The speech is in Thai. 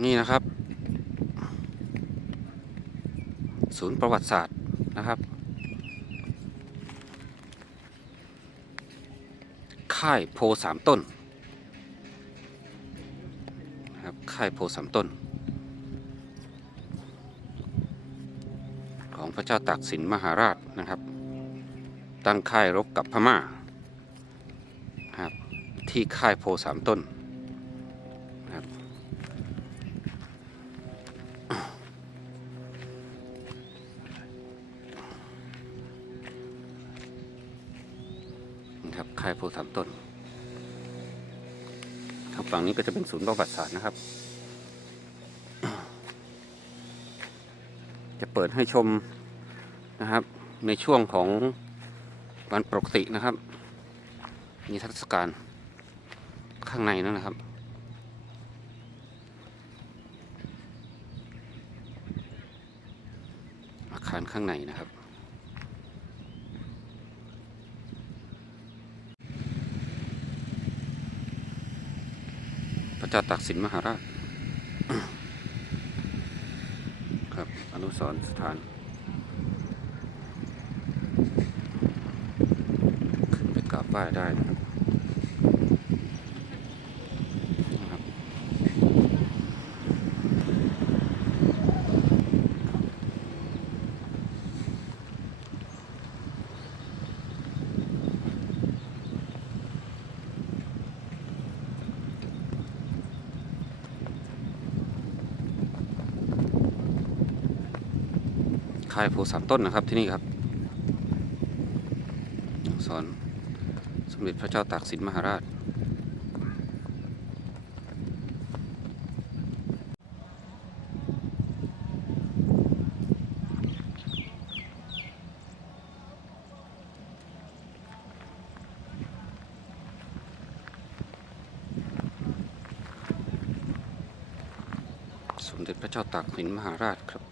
นี่นะครับ ศูนย์ประวัติศาสตร์นะครับ ค่ายโพสามต้นครับค่ายโพสามต้น ของพระเจ้าตากสินมหาราชนะครับ ตั้งค่ายรบกับพม่าครับที่ค่ายโพสามต้นครับ ครับค่ายโพสามต้นทางฝั่งนี้ก็จะเป็นศูนย์ประวัติศาสตร์นะครับ จะเปิดให้ชมนะครับ ในช่วงของวันปกตินะครับ มีทรรศการข้างในนั่นนะครับอาคารข้างในนะครับ พระเจ้าตากสินมหาราชครับ อนุสรสถาน ขึ้นไปกราบไหว้ได้นะครับนะครับ ค่ายโพสามต้นนะครับที่นี่ครับสอนสมเด็จพระเจ้าตากสินมหาราช สมเด็จพระเจ้าตากสินมหาราชครับ